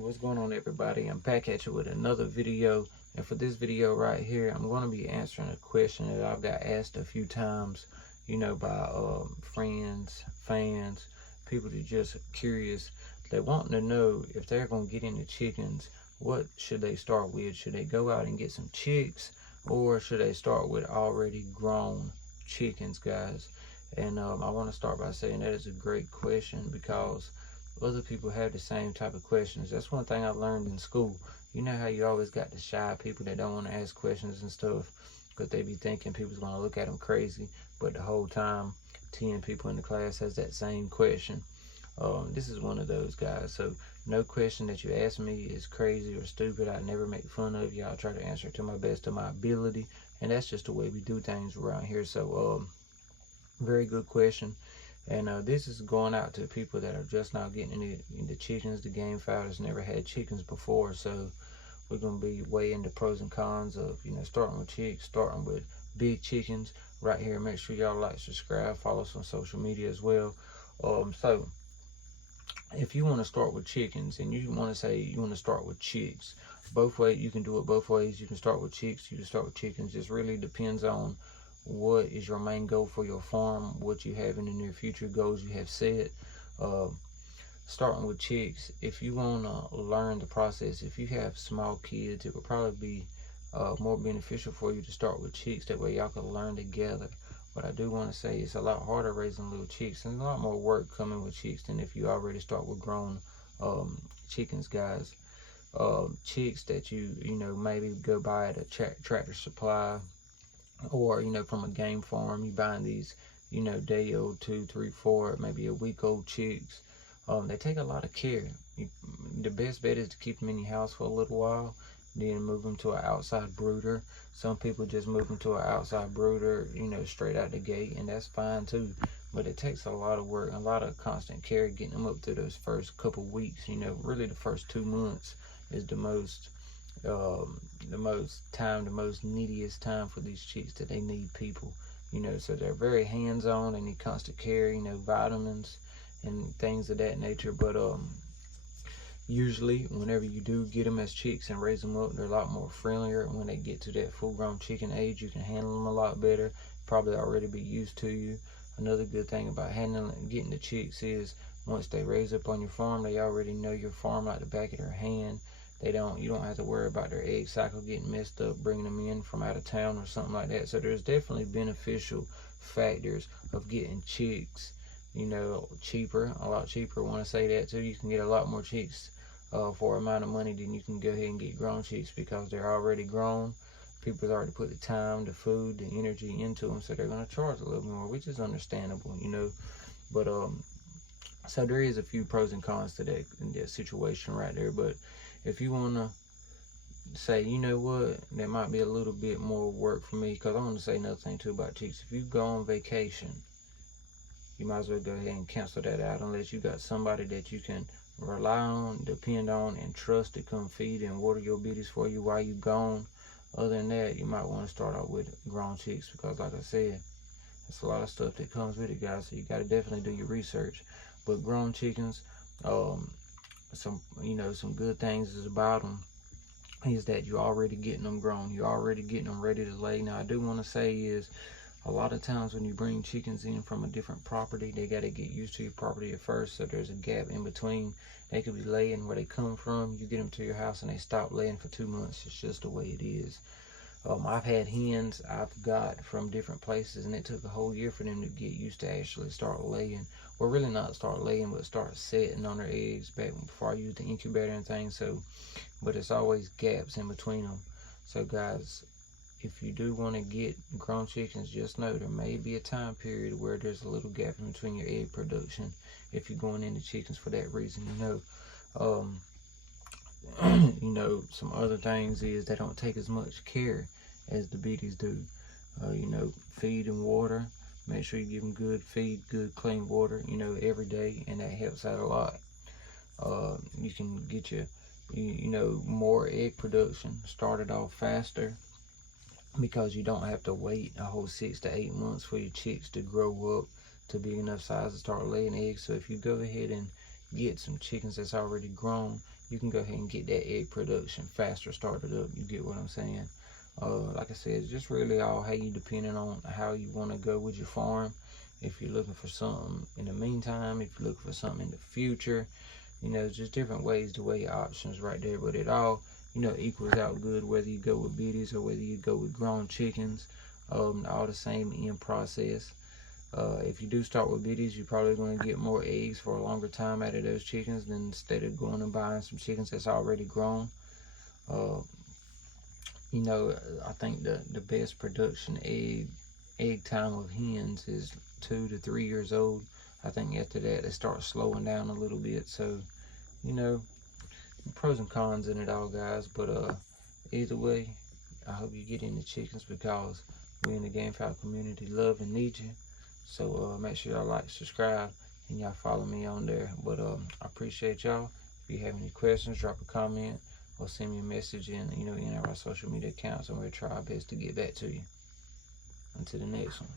What's going on, everybody? I'm back at you with another video, and for this video right here I'm going to be answering a question that I've got asked a few times, by friends, fans, people that just curious. They want to know if they're going to get into chickens, what should they start with? Should they go out and get some chicks, or should they start with already grown chickens, guys? And I want to start by saying that is a great question, because other people have the same type of questions. That's one thing I learned in school. You know how you always got the shy people that don't want to ask questions and stuff, because they be thinking people's going to look at them crazy, but the whole time 10 people in the class has that same question. This is one of those guys. So no question that you ask me is crazy or stupid. I never make fun of you. I'll try to answer it to my best of my ability, and that's just the way we do things around here. So very good question. And this is going out to people that are just now getting into chickens. The Gamefowl has never had chickens before, so we're going to be weighing the pros and cons of, starting with chicks, starting with big chickens right here. Make sure y'all like, subscribe, follow us on social media as well. So if you want to start with chickens and you want to say you want to start with chicks, both ways, you can do it both ways. You can start with chicks, you can start with chickens. Just really depends on what is your main goal for your farm, what you have in the near future, goals you have set. Starting with chicks, if you want to learn the process, if you have small kids, it would probably be more beneficial for you to start with chicks. That way y'all can learn together. But I do want to say it's a lot harder raising little chicks, and a lot more work coming with chicks than if you already start with grown chickens, guys. Chicks that you maybe go buy at a Tractor Supply, or from a game farm. You buying these day old, 2, 3, 4, maybe a week old chicks. They take a lot of care. The best bet is to keep them in your house for a little while, then move them to an outside brooder. Some people just move them to an outside brooder, straight out the gate, and that's fine too. But it takes a lot of work, a lot of constant care getting them up through those first couple weeks. Really the first 2 months is the most neediest time for these chicks, that they need people, so they're very hands-on. They need constant care, vitamins and things of that nature. But usually whenever you do get them as chicks and raise them up, they're a lot more friendlier. When they get to that full-grown chicken age, you can handle them a lot better, probably already be used to you. Another good thing about getting the chicks is once they raise up on your farm, they already know your farm like the back of their hand. You don't have to worry about their egg cycle getting messed up, bringing them in from out of town or something like that. So there's definitely beneficial factors of getting chicks, cheaper, a lot cheaper. I want to say that too. You can get a lot more chicks for an amount of money than you can go ahead and get grown chicks, because they're already grown. People's already put the time, the food, the energy into them, so they're going to charge a little more, which is understandable, But so there is a few pros and cons to that situation right there. But if you want to say, what, that might be a little bit more work for me, because I want to say another thing too about chicks. If you go on vacation, you might as well go ahead and cancel that out, unless you got somebody that you can rely on, depend on, and trust to come feed and water your bitties for you while you gone. Other than that, you might want to start out with grown chicks, because like I said, there's a lot of stuff that comes with it, guys, so you got to definitely do your research. But grown chickens, some good things is about them is that you're already getting them grown, you're already getting them ready to lay. Now I do want to say is, a lot of times when you bring chickens in from a different property, they got to get used to your property at first, so there's a gap in between. They could be laying where they come from, you get them to your house and they stop laying for 2 months. It's just the way it is. I've had hens I've got from different places, and it took a whole year for them to get used to actually start laying. Well, really not start laying, but start setting on their eggs back before I used the incubator and things. So, but it's always gaps in between them. So guys, if you do want to get grown chickens, just know there may be a time period where there's a little gap in between your egg production if you're going into chickens for that reason. Some other things is they don't take as much care as the biddies do. Feed and water. Make sure you give them good feed, good clean water, every day, and that helps out a lot. You can get more egg production started off faster, because you don't have to wait a whole 6 to 8 months for your chicks to grow up to big enough size to start laying eggs. So if you go ahead and get some chickens that's already grown, you can go ahead and get that egg production faster started up. You get what I'm saying? Like I said, it's just really all how you depending on how you want to go with your farm. If you're looking for something in the meantime, if you're looking for something in the future, you know, just different ways to weigh your options right there. But it all, you know, equals out good, whether you go with biddies or whether you go with grown chickens. All the same end process. If you do start with biddies, you're probably going to get more eggs for a longer time out of those chickens than instead of going and buying some chickens that's already grown. You know, I think the best production egg time of hens is 2 to 3 years old. I think after that they start slowing down a little bit. So, you know, pros and cons in it all, guys. But either way, I hope you get into chickens, because we in the Gamefowl community love and need you. So make sure y'all like, subscribe, and y'all follow me on there. But I appreciate y'all. If you have any questions, drop a comment or send me a message in, you know, any of our social media accounts, and we'll try our best to get back to you. Until the next one.